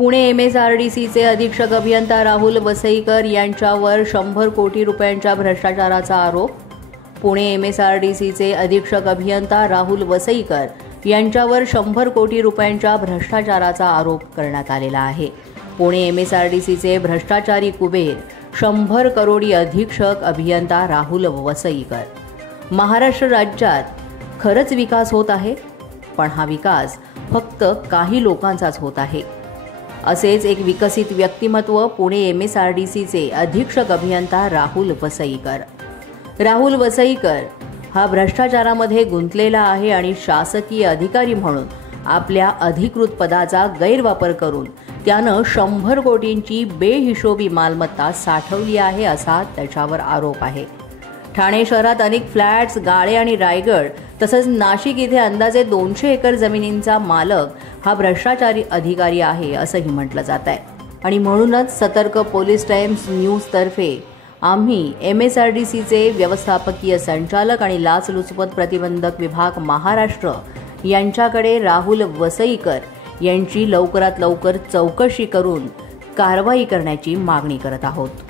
पुणे MSRDCचे अधीक्षक अभियंता राहुल वसईकर यांच्यावर 100 कोटी रुपयांच्या भ्रष्टाचाराचा आरोप. पुणे MSRDCचे अधीक्षक अभियंता राहुल वसईकर यांच्यावर 100 कोटी रुपयांच्या भ्रष्टाचाराचा आरोप करण्यात आलेला आहे. पुणे MSRDCचे भ्रष्टाचारी कुबेर 100 करोडी अधीक्षक अभियंता राहुल वसईकर. महाराष्ट्र राज्यात खरंच विकास होत आहे, पण हा विकास फक्त काही लोकांचाच होत आहे. असेच एक विकसित व्यक्तिमत्व पुणे MSRDCचे अधीक्षक अभियंता राहुल वसईकर. राहुल वसईकर हा भ्रष्टाचारामध्ये गुंतलेला आहे आणि शासकीय अधिकारी म्हणून आपल्या अधिकृत पदाचा गैरवापर करून त्यानं 100 कोटींची बेहिशोबी मालमत्ता साठवली आहे असा त्याच्यावर आरोप आहे. ठाणे शहरात अनेक फ्लॅट्स, गाळे आणि रायगड तसंच नाशिक इथे अंदाजे 200 एकर जमिनींचा मालक हा भ्रष्टाचारी अधिकारी आहे असंही म्हटलं जात आहे. आणि म्हणूनच सतर्क पोलीस टाइम्स न्यूजतर्फे आम्ही MSRDCचे व्यवस्थापकीय संचालक आणि लाचलुचपत प्रतिबंधक विभाग महाराष्ट्र यांच्याकडे राहुल वसईकर यांची लवकरात लवकर चौकशी करून कारवाई करण्याची मागणी करत आहोत.